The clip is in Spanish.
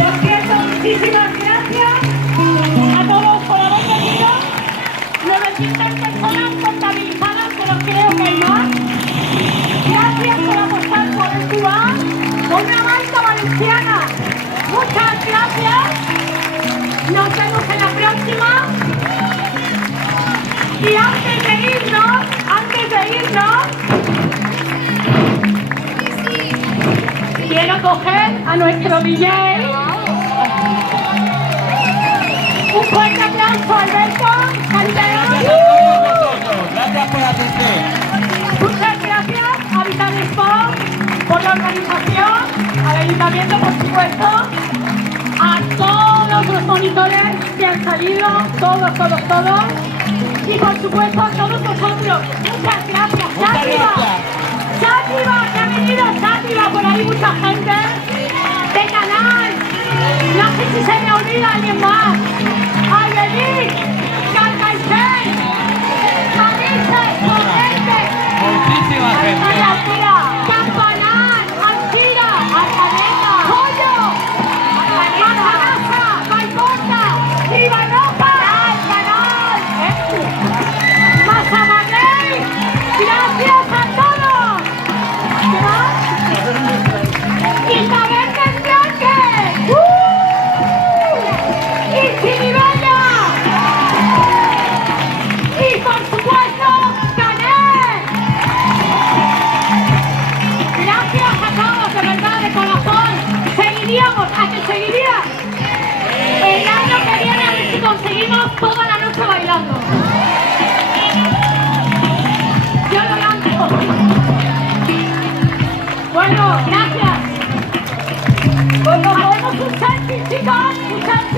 Por cierto, muchísimas gracias a todos por haber venido. 900 personas contabilizadas, pero creo que hay más. Gracias por apostar por el Cubán, por una marca valenciana. Muchas gracias. Nos vemos en la próxima. Y antes de irnos, quiero coger a nuestro DJ. Un fuerte aplauso, Alberto. Gracias por asistir. Muchas gracias a Vital Sport por la organización, al ayuntamiento por supuesto, a todos los monitores que han salido, todos, y por supuesto a todos vosotros. Muchas gracias. Sátiva, que ha venido Sátiva, por ahí mucha gente de canal. No sé si se me olvida alguien más. Albelín, Carcaixent, Marisa, Corriente, Muchísima gente. Campanal, Antira, Alcaneta, Joyo, Matanasa, Maicorta, Ivanova, Canal, Mazamadrey. Gracias a todos. Isabel Mendiante. Y Chiribella. Y por supuesto, Canet. Gracias a todos, de verdad, de corazón. Seguiríamos, a que seguiría el año que viene, a ver si conseguimos toda la noche bailando. Yo lo lanzo. Bueno, gracias. Pues nos vemos un selfie, chicos. Un selfie.